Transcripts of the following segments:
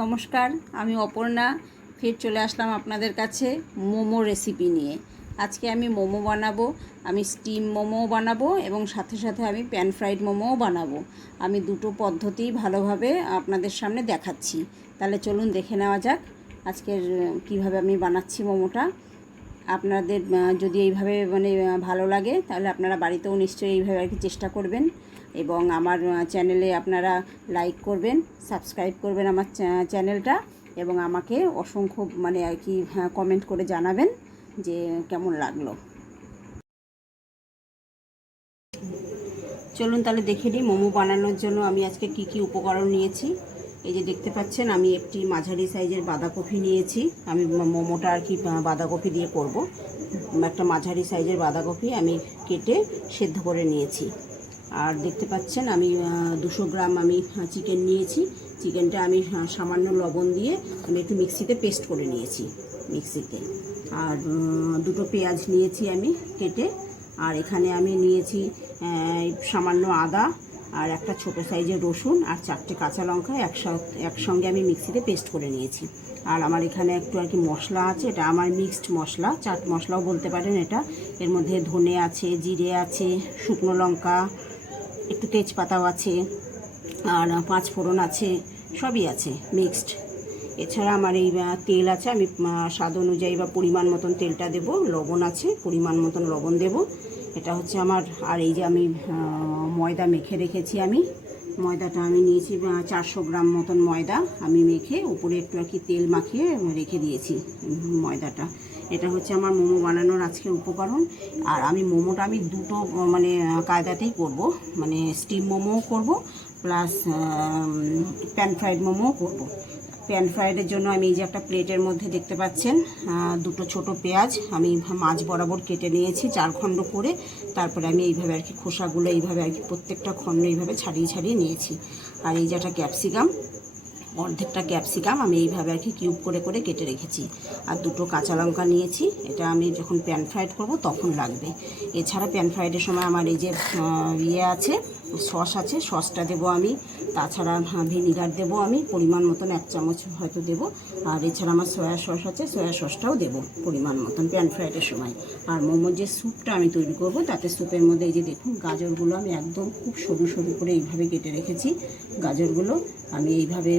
নমস্কার, আমি অপর্ণা ফের চলে আসলাম আপনাদের কাছে মোমো রেসিপি নিয়ে। আজকে আমি মোমো বানাবো। আমি স্টিম মোমোও বানাবো এবং সাথে সাথে আমি প্যান ফ্রাইড মোমোও বানাবো। আমি দুটো পদ্ধতি ভালোভাবে আপনাদের সামনে দেখাচ্ছি। তাহলে চলুন দেখে নেওয়া যাক আজকের কিভাবে আমি বানাচ্ছি মোমোটা। আপনাদের যদি এইভাবে ভালো লাগে তাহলে আপনারা বাড়িতেও নিশ্চয়ই এইভাবে আর কি চেষ্টা করবেন এবং আমার চ্যানেলে আপনারা লাইক করবেন, সাবস্ক্রাইব করবেন আমার চ্যানেলটা এবং আমাকে অসংখ্য আর কি কমেন্ট করে জানাবেন যে কেমন লাগলো। চলুন তাহলে দেখে নিই মোমো বানানোর জন্য আমি আজকে কি কি উপকরণ নিয়েছি। এই যে দেখতে পাচ্ছেন আমি একটি মাঝারি সাইজের বাঁধাকপি নিয়েছি। আমি মোমোটা আর কি বাঁধাকপি দিয়ে করব। একটা মাঝারি সাইজের বাঁধাকপি আমি কেটে সেদ্ধ করে নিয়েছি। আর দেখতে পাচ্ছেন আমি 200 গ্রাম আমি চিকেন নিয়েছি। চিকেনটা আমি সামান্য লবণ দিয়ে আমি একটু মিক্সিতে পেস্ট করে নিয়েছি মিক্সিতে। আর দুটো পেঁয়াজ নিয়েছি আমি কেটে। আর এখানে আমি নিয়েছি সামান্য আদা আর একটা ছোটো সাইজের রসুন আর 4টে কাঁচা লঙ্কা একসঙ্গে আমি মিক্সিতে পেস্ট করে নিয়েছি। আর আমার এখানে একটু আর কি মশলা আছে, এটা আমার মিক্সড মশলা, চাট মশলাও বলতে পারেন এটা। এর মধ্যে ধনে আছে, জিরে আছে, শুকনো লঙ্কা, একটু তেজপাতাও আছে আর 5 ফোড়ন আছে, সবই আছে মিক্সড। এছাড়া আমার এই তেল আছে, আমি স্বাদ অনুযায়ী বা পরিমাণ মতন তেলটা দেব। লবণ আছে, পরিমাণ মতন লবণ দেব। এটা হচ্ছে আমার। আর এই যে আমি ময়দা মেখে রেখেছি, আমি ময়দাটা আমি নিয়েছি 400 গ্রাম মতন ময়দা আমি মেখে উপরে একটু আর কি তেল মাখিয়ে রেখে দিয়েছি ময়দাটা। এটা হচ্ছে আমার মোমো বানানোর আজকের উপকরণ। আর আমি মোমোটা আমি দুটো কায়দাতেই করব, স্টিম মোমোও করব প্লাস প্যান ফ্রাইড মোমোও করব। প্যান ফ্রাইডের জন্য আমি এই যে একটা প্লেটের মধ্যে দেখতে পাচ্ছেন দুটো ছোট পেঁয়াজ আমি মাঝ বরাবর কেটে নিয়েছি 4 খণ্ড করে। তারপরে আমি এইভাবে আর কি খোসাগুলো এইভাবে আর কি প্রত্যেকটা খণ্ড এইভাবে ছাড়িয়ে ছাড়িয়ে নিয়েছি। আর এই যে একটা ক্যাপসিকাম, অর্ধেকটা ক্যাপসিকাম আমি এইভাবে আর কি কিউব করে করে কেটে রেখেছি। আর দুটো কাঁচা লঙ্কা নিয়েছি, এটা আমি যখন প্যান ফ্রাইড করব তখন লাগবে। এছাড়া প্যান ফ্রাইডের সময় আমার এই যে আছে, সস আছে, সসটা দেবো আমি। তাছাড়া ভিনিগার দেবো আমি পরিমাণ মতন 1 চামচ হয়তো দেবো। আর এছাড়া আমার সয়া সস আছে, সয়া সসটাও দেবো পরিমাণ মতন প্যান ফ্রাইডের সময়। আর মোমোর যে স্যুপটা আমি তৈরি করব তাতে স্যুপের মধ্যে এই যে দেখুন গাজরগুলো আমি একদম খুব সরু সরু করে এইভাবে কেটে রেখেছি। গাজরগুলো আমি এইভাবে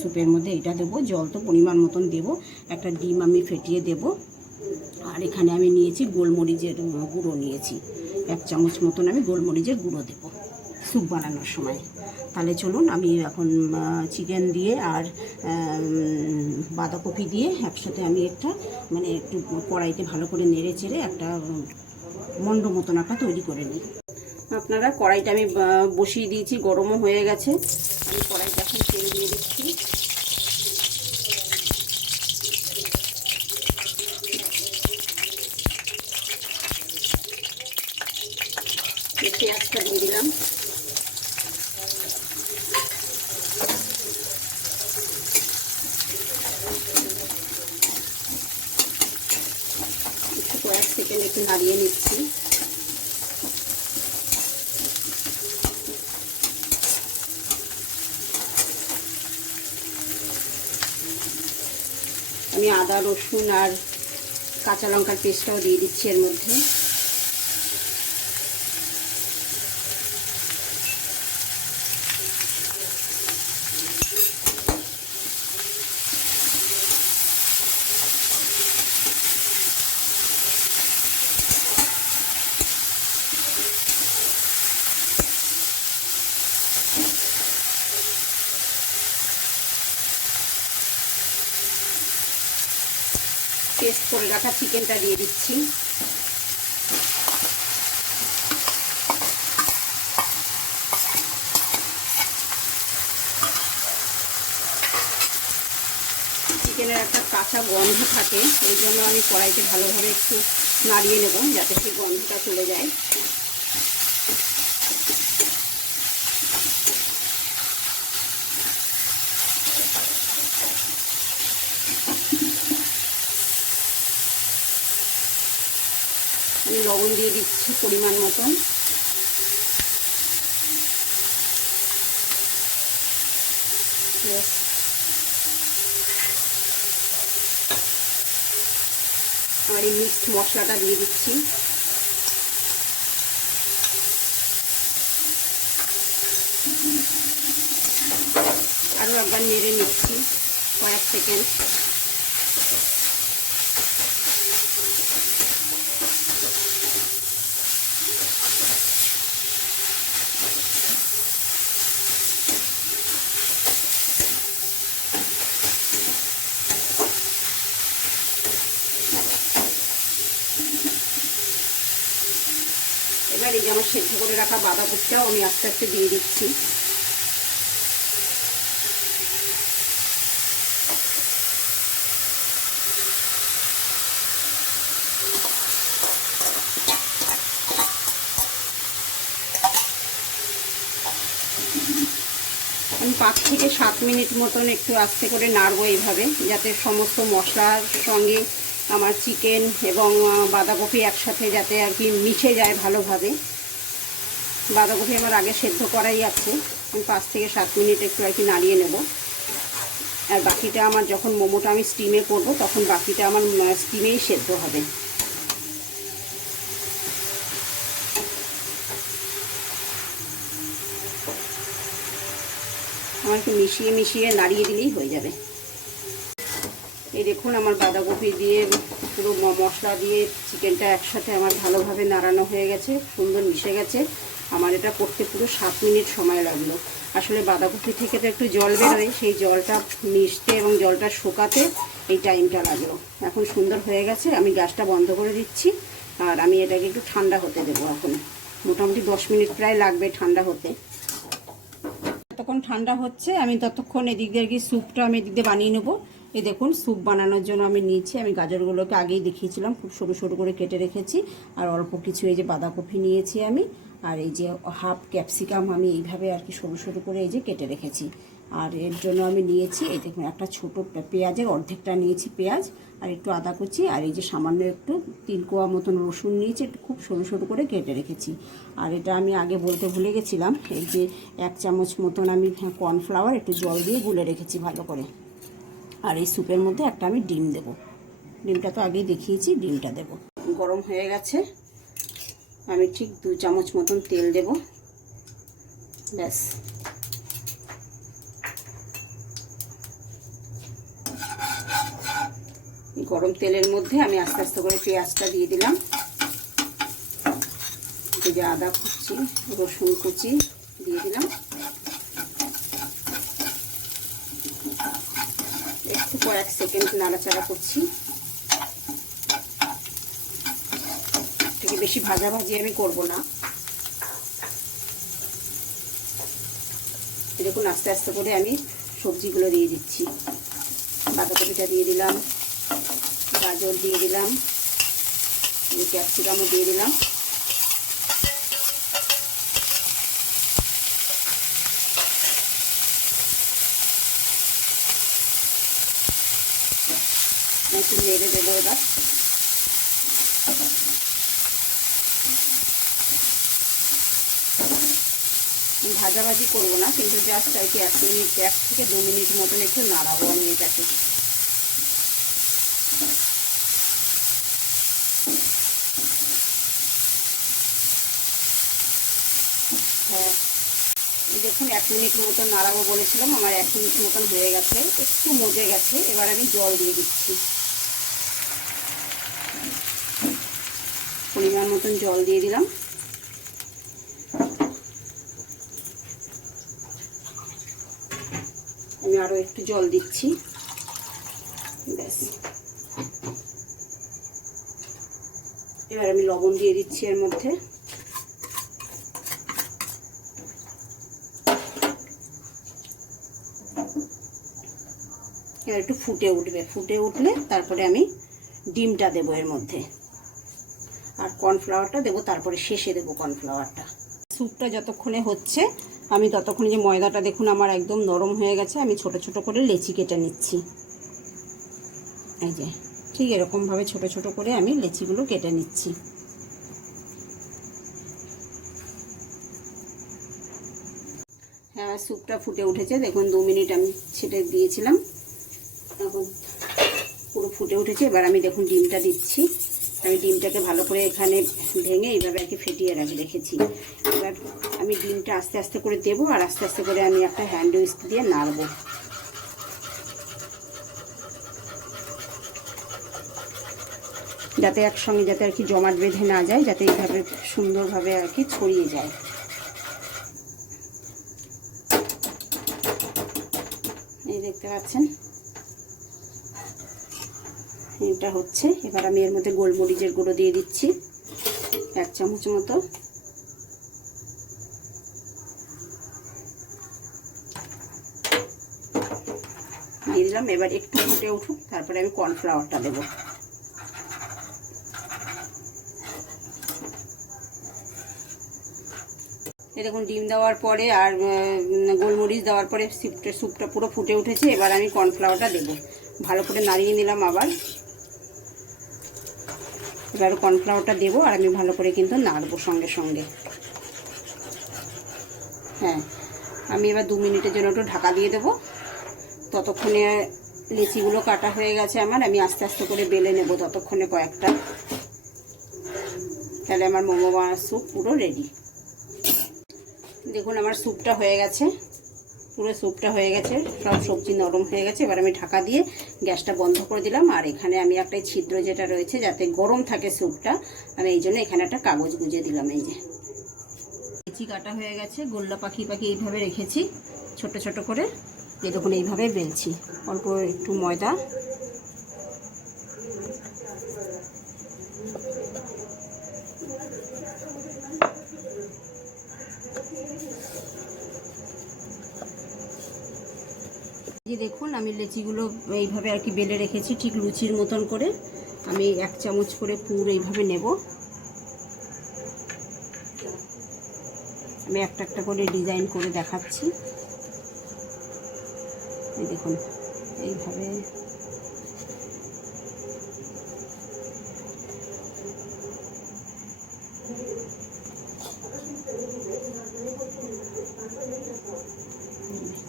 স্যুপের মধ্যে এটা দেবো। জল তো পরিমাণ মতন দেবো। একটা ডিম আমি ফেটিয়ে দেব। আর এখানে আমি নিয়েছি গোলমরিচের গুঁড়ো নিয়েছি, 1 চামচ মতন আমি গোলমরিচের গুঁড়ো দেবো স্যুপ বানানোর সময়। তাহলে চলুন আমি এখন চিকেন দিয়ে আর বাঁধাকপি দিয়ে একসাথে আমি একটা একটু কড়াইতে ভালো করে নেড়ে চেড়ে একটা মন্ড মতন একটা তৈরি করে নিই। আপনারা কড়াইটা আমি বসিয়ে দিয়েছি, গরমও হয়ে গেছে। আমি কড়াইটা এখন তেল দিয়ে দিচ্ছি। পেঁয়াজটা দিয়ে দিলাম। একটু কয়েক সেকেন্ড একটু নাড়িয়ে নিচ্ছি। আমি আদা রসুন আর কাঁচা লঙ্কার পেস্টটাও দিয়ে দিচ্ছি এর মধ্যে। পেস্ট করে রাখা চিকেনটা দিয়ে দিচ্ছি। চিকেনের একটা কাঁচা গন্ধ থাকে, এই জন্য আমি কড়াইতে ভালোভাবে একটু নাড়িয়ে নেব যাতে সেই গন্ধটা চলে যায়। আমি লবণ দিয়ে দিচ্ছি পরিমাণ মতন। আমার এই মিক্সড মশলাটা দিয়ে দিচ্ছি। আরও একবার নেড়ে নিচ্ছি কয়েক সেকেন্ড। এবার এই যে আমার সেদ্ধ করে রাখা বাঁধাকপিটাও আমি আস্তে আস্তে দিয়ে দিচ্ছি। আমি 5 থেকে 7 মিনিট মতন একটু আস্তে করে নাড়বো এইভাবে, যাতে সমস্ত মশলার সঙ্গে আমার চিকেন এবং বাঁধাকপি একসাথে যাতে আর কি মিশে যায় ভালোভাবে। বাঁধাকপি আমার আগে সেদ্ধ করাই আছে, আমি 5 থেকে 7 মিনিট একটু আর কি নাড়িয়ে নেব। আর বাকিটা আমার যখন মোমোটা আমি স্টিমে করব তখন বাকিটা আমার স্টিমেই সেদ্ধ হবে। আমার একটু মিশিয়ে মিশিয়ে নাড়িয়ে দিলেই হয়ে যাবে। এই দেখুন আমার বাঁধাকপি দিয়ে পুরো মশলা দিয়ে চিকেনটা একসাথে আমার ভালোভাবে নাড়ানো হয়ে গেছে, সুন্দর মিশে গেছে। আমার এটা করতে পুরো 7 মিনিট সময় লাগলো। আসলে বাঁধাকপি থেকে তো একটু জল বেরোয়, সেই জলটা মিশতে এবং জলটা শুকাতে এই টাইমটা লাগলো। এখন সুন্দর হয়ে গেছে, আমি গ্যাসটা বন্ধ করে দিচ্ছি। আর আমি এটাকে একটু ঠান্ডা হতে দেবো। এখন মোটামুটি 10 মিনিট প্রায় লাগবে ঠান্ডা হতে। ততক্ষণ ঠান্ডা হচ্ছে আমি ততক্ষণ এদিক দিয়ে আর কি স্যুপটা আমি এদিক দিয়ে বানিয়ে নেবো। এই দেখুন স্যুপ বানানোর জন্য আমি নিয়েছি, আমি গাজরগুলোকে আগেই দেখিয়েছিলাম, খুব সরু সরু করে কেটে রেখেছি। আর অল্প কিছু এই যে বাঁধাকপি নিয়েছি আমি, আর এই যে হাফ ক্যাপসিকাম আমি এইভাবে আর কি সরু সরু করে এই যে কেটে রেখেছি। আর এর জন্য আমি নিয়েছি এই দেখুন একটা ছোটো পেঁয়াজের অর্ধেকটা নিয়েছি পেঁয়াজ, আর একটু আদা কুচি, আর এই যে সামান্য একটু 3 কোয়া মতন রসুন নিয়েছি, একটু খুব সরু সরু করে কেটে রেখেছি। আর এটা আমি আগে বলতে ভুলে গেছিলাম, এই যে 1 চামচ মতন আমি কর্নফ্লাওয়ার একটু জল দিয়ে গুলে রেখেছি ভালো করে। আর এই স্যুপের মধ্যে একটা আমি ডিম দেব, ডিমটা তো আগেই দেখিয়েছি, ডিমটা দেব। গরম হয়ে গেছে, আমি ঠিক 2 চামচ মতন তেল দেব, ব্যাস। গরম তেলের মধ্যে আমি আস্তে আস্তে করে পেঁয়াজটা দিয়ে দিলাম, এই যে আদা কুচি রসুন কুচি দিয়ে দিলাম, একটু কয়েক সেকেন্ড নাড়াচাড়া করছি। থেকে বেশি ভাজাভাজি আমি করব না। দেখুন আস্তে আস্তে করে আমি সবজিগুলো দিয়ে দিচ্ছি। বাঁধাকপিটা দিয়ে দিলাম, গাজর দিয়ে দিলাম, ক্যাপসিকামও দিয়ে দিলাম। একটু নেড়ে দেবো এবার। ভাজাভাজি করবো না, কিন্তু জাস্ট আর কি 1 থেকে 2 মিনিট মতন একটু নাড়াবো আমি এটাকে। হ্যাঁ দেখুন 1 মিনিট মতন নাড়াবো বলেছিলাম, আমার 1 মিনিট মতন হয়ে গেছে, একটু মজে গেছে। এবার আমি জল দিয়ে দিচ্ছি, পরিমাণ মতন জল দিয়ে দিলাম। আমি আরও একটু জল দিচ্ছি, ব্যাস। এবার আমি লবণ দিয়ে দিচ্ছি এর মধ্যে। এবার একটু ফুটে উঠবে, ফুটে উঠলে তারপরে আমি ডিমটা দেবো এর মধ্যে, আর কর্নফ্লাওয়ারটা দেবো তারপরে শেষে দেবো কর্নফ্লাওয়ারটা। স্যুপটা যতক্ষণে হচ্ছে আমি ততক্ষণে যে ময়দাটা দেখুন আমার একদম নরম হয়ে গেছে, আমি ছোট ছোট করে লেচি কেটে নিচ্ছি। এই যে ঠিক এরকমভাবে ছোট ছোট করে আমি লেচিগুলো কেটে নিচ্ছি। হ্যাঁ স্যুপটা ফুটে উঠেছে দেখুন, 2 মিনিট আমি ছেড়ে দিয়েছিলাম। এখন পুরো ফুটে উঠেছে। এবার আমি দেখুন ডিমটা দিচ্ছি। আমি ডিমটাকে ভালো করে এখানে ভেঙে এইভাবে আর কি ফেটিয়ে রেখেছি। এবার আমি ডিমটা আস্তে আস্তে করে দেবো, আর আস্তে আস্তে করে আমি একটা হ্যান্ড উইস্ক দিয়ে নাড়বো, যাতে একসঙ্গে যাতে আর কি জমাট বেঁধে না যায়, যাতে এইভাবে সুন্দরভাবে আর কি ছড়িয়ে যায়। এই দেখতে পাচ্ছেন এটা হচ্ছে। এবার আমি এর মধ্যে গোলমরিচের গুঁড়ো দিয়ে দিচ্ছি 1 চামচ মতো। দিয়ে দিলাম। এবার একটু ফুটে উঠুক, তারপরে আমি কর্নফ্লাওয়ারটা দেবো। দেখুন ডিম দেওয়ার পরে আর গোলমরিচ দেওয়ার পরে স্যুপটা পুরো ফুটে উঠেছে। এবার আমি কর্নফ্লাওয়ারটা দেবো, ভালো করে নাড়িয়ে নিলাম আবার। এবার কর্নফ্লাওয়ারটা দেবো আর আমি ভালো করে কিন্তু নাড়বো সঙ্গে সঙ্গে। হ্যাঁ, আমি এবার 2 মিনিটের জন্য একটু ঢাকা দিয়ে দেবো। ততক্ষণে লিচিগুলো কাটা হয়ে গেছে আমার। আমি আস্তে আস্তে করে বেলে নেব ততক্ষণে কয়েকটা। তাহলে আমার মোমো বানানোর স্যুপ পুরো রেডি। দেখুন আমার স্যুপটা হয়ে গেছে, পুরো স্যুপটা হয়ে গেছে, সব সবজি নরম হয়ে গেছে। এবার আমি ঢাকা দিয়ে গ্যাসটা বন্ধ করে দিলাম। আর এখানে আমি একটা ছিদ্র যেটা রয়েছে যাতে গরম থাকে স্যুপটা, আমি এই জন্য এখানে একটা কাগজ গুঁজে দিলাম। এই যে লিচি কাটা হয়ে গেছে, গোল্লা পাখি এইভাবে রেখেছি ছোট ছোট করে। এই দেখুন এইভাবে বেলছি, অল্প একটু ময়দা, যে দেখুন আমি লেচিগুলো এইভাবে আর কি বেলে রেখেছি ঠিক লুচির মতন করে। আমি 1 চামচ করে পুর এইভাবে নেব। আমি একটা একটা করে ডিজাইন করে দেখাচ্ছি। এই দেখুন এইভাবে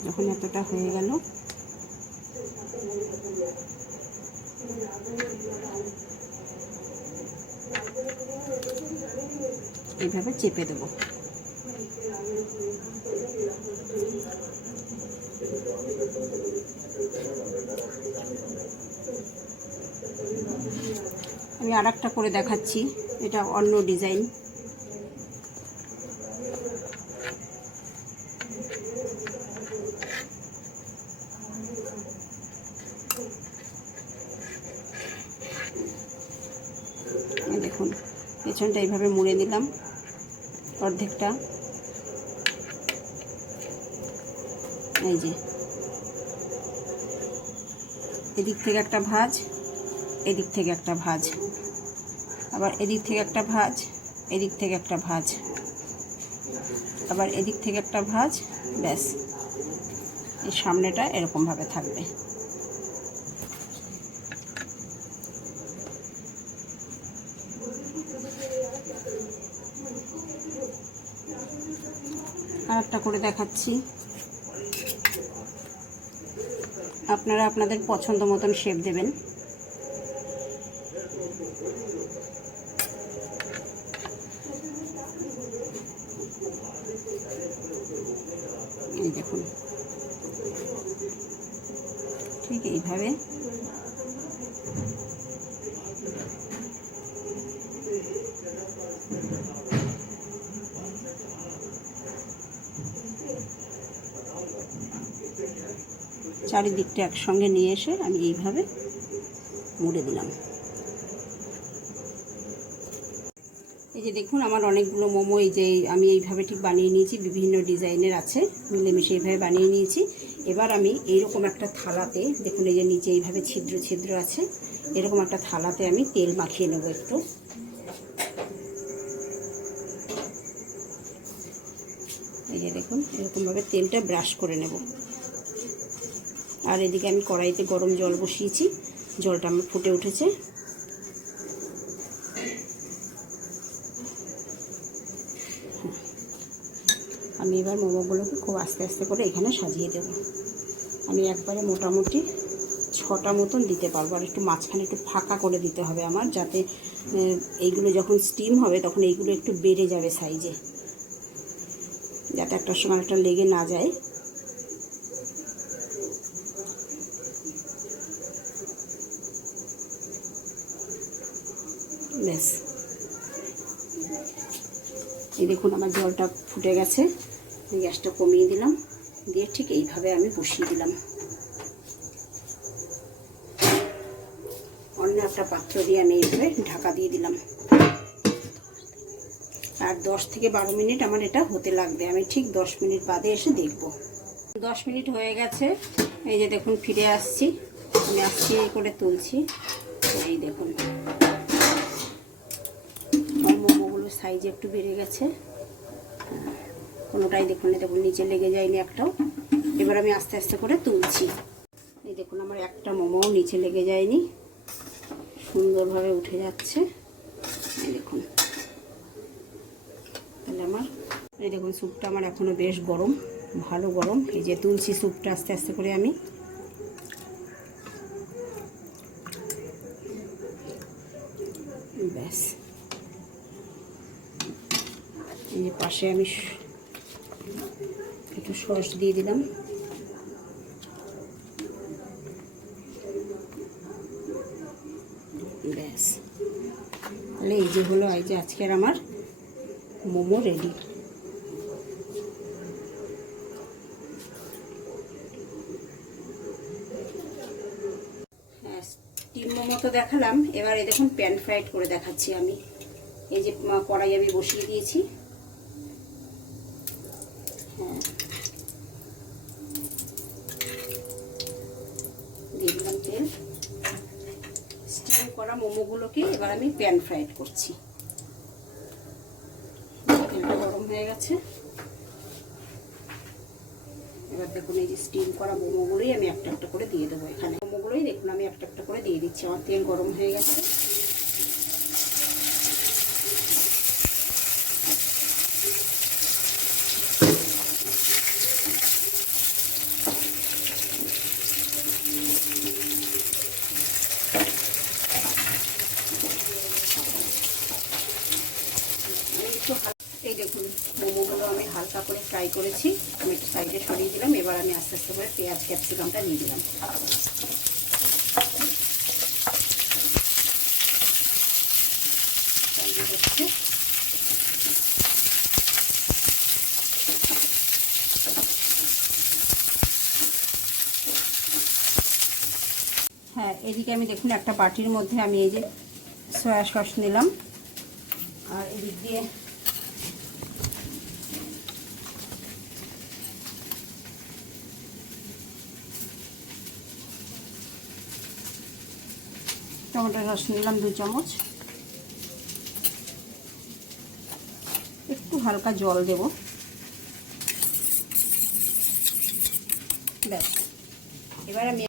যখন এতটা হয়ে গেল, এইভাবে চেপে দেবো। আমি আর একটা করে দেখাচ্ছি, এটা অন্য ডিজাইন। দেখুন পেছনটা এইভাবে মুড়ে দিলাম অর্ধেকটা। এই যে এদিক থেকে একটা ভাঁজ, এদিক থেকে একটা ভাঁজ, আবার এদিক থেকে একটা ভাঁজ, এদিক থেকে একটা ভাঁজ, আবার এদিক থেকে একটা ভাঁজ। ব্যাস, এই সামনেটা এরকমভাবে থাকবে। আর একটা করে দেখাচ্ছি, আপনারা আপনাদের পছন্দ মতন শেপ দেবেন। এই দেখুন ঠিক এইভাবে চারিদিকটা একসঙ্গে নিয়ে এসে আমি এইভাবে মুড়ে দিলাম। এই যে দেখুন আমার অনেকগুলো মোমো এই যে আমি এইভাবে ঠিক বানিয়ে নিয়েছি, বিভিন্ন ডিজাইনের আছে, মিলেমিশে এইভাবে বানিয়ে নিয়েছি। এবার আমি এইরকম একটা থালাতে, দেখুন এই যে নিচে এইভাবে ছিদ্র ছিদ্র আছে, এরকম একটা থালাতে আমি তেল মাখিয়ে নেব একটু। এই যে দেখুন এরকমভাবে তেলটা ব্রাশ করে নেব। আর এদিকে আমি কড়াইতে গরম জল বসিয়েছি, জলটা আমার ফুটে উঠেছে। আমি এবার মোমোগুলোকে খুব আস্তে আস্তে করে এখানে সাজিয়ে দেব। আমি একবারে মোটামুটি 6টা মতন দিতে পারবো। আর একটু মাঝখানে একটু ফাঁকা করে দিতে হবে আমার, যাতে এইগুলো যখন স্টিম হবে তখন এইগুলো একটু বেড়ে যাবে সাইজে, যাতে একটার সময় একটা লেগে না যায়। ব্যাস, এই দেখুন আমার জলটা ফুটে গেছে, গ্যাসটা কমিয়ে দিলাম, দিয়ে ঠিক এইভাবে আমি বসিয়ে দিলাম। অন্য একটা পাত্র দিয়ে আমি এইভাবে ঢাকা দিয়ে দিলাম। আর 10 থেকে 12 মিনিট আমার এটা হতে লাগবে। আমি ঠিক 10 মিনিট বাদে এসে দেখব। 10 মিনিট হয়ে গেছে, এই যে দেখুন ফিরে আসছি, আমি আস্তে করে তুলছি। এই দেখুন আমার মোমোগুলোর সাইজ একটু বেড়ে গেছে, কোনোটাই দেখুন দেখুন নিচে লেগে যায়নি একটাও। এবার আমি আস্তে আস্তে করে তুলছি। এই দেখুন আমার একটা মোমোও নিচে লেগে যায়নি, সুন্দরভাবে উঠে যাচ্ছে। এই দেখুন, তাহলে আমার এই দেখুন স্যুপটা আমার এখনও বেশ গরম, ভালো গরম। এই যে তুলছি স্যুপটা আস্তে আস্তে করে আমি। ব্যাস, এই যে পাশে আমি একটু সস দিয়ে দিলাম। ব্যাস, তাহলে এই যে হলো এই যে আজকের আমার মোমো রেডি। হ্যাঁ, স্টিম মোমো তো দেখালাম, এবার এই দেখুন প্যান ফ্রাইড করে দেখাচ্ছি আমি। এই যে কড়াই আমি বসিয়ে দিয়েছি, হ্যাঁ দিয়ে দিলাম তেল। স্টিম করা মোমোগুলোকে এবার আমি প্যান ফ্রাইড করছি। তেলটা গরম হয়ে গেছে, এবার দেখুন এই যে স্টিম করা মোমোগুলোই আমি একটা একটা করে দিয়ে দেবো এখানে। মোমোগুলোই দেখুন আমি একটা একটা করে দিয়ে দিচ্ছি। আমার তেল গরম হয়ে গেছে, এই দেখুন মোমোগুলো আমি হালকা করে ফ্রাই করেছি, আমি একটু সাইডে সরিয়ে দিলাম। এবার আমি আস্তে আস্তে করে পেঁয়াজ ক্যাপসিকামটা দিয়ে দিলাম। হ্যাঁ, এদিকে আমি দেখুন একটা বাটির মধ্যে আমি এই যে সয়া সস নিলাম, আর এদিক দিয়ে টমেটোর রস নিলাম 2 চামচ। একটু হালকা জল দেব। ব্যাস, এবার আমি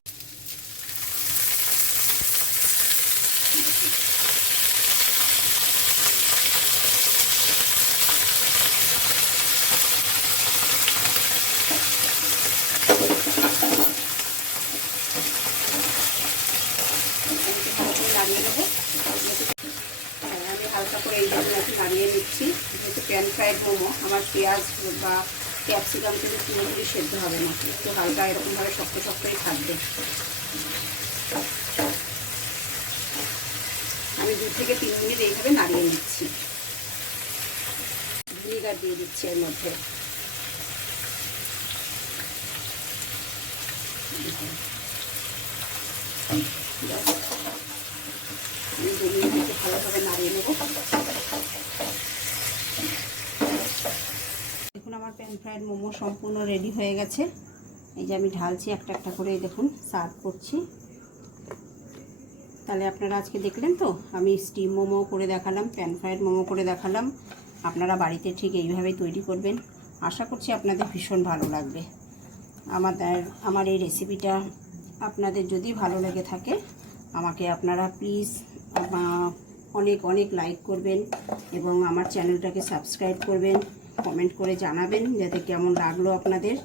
নাড়িয়ে নেবো। আমি হালকা করে এই জন্য একটু নাড়িয়ে নিচ্ছি, যেহেতু প্যান ফ্রাইড মোমো, আমার পেঁয়াজ বা ক্যাপসিকাম কিন্তু পুরোপুরি সেদ্ধ হবে না, একটু হালকা এরকমভাবে শক্ত শক্তই থাকবে। আমি 2 থেকে 3 মিনিট এইভাবে নাড়িয়ে নিচ্ছি। ভিনেগার দিয়ে দিচ্ছি এর মধ্যে। আমি 2 মিনিট ভালোভাবে নাড়িয়ে নেব। দেখুন আমার প্যান ফ্রাইড মোমো সম্পূর্ণ রেডি হয়ে গেছে। এই যে আমি ঢালছি একটা একটা করে, দেখুন সার্ভ করছি। তাহলে আপনারা আজকে দেখলেন তো, আমি স্টিম মোমো করে দেখালাম, প্যান ফ্রাইড মোমো করে দেখালাম। আপনারা বাড়িতে ঠিক এইভাবেই তৈরি করবেন। আশা করছি আপনাদের ভীষণ ভালো লাগবে। আমার এই রেসিপিটা আপনাদের যদি ভালো লেগে থাকে, আমাকে আপনারা প্লিজ অনেক অনেক লাইক করবেন এবং আমার চ্যানেলটাকে সাবস্ক্রাইব করবেন, কমেন্ট করে জানাবেন যাতে কেমন লাগলো আপনাদের।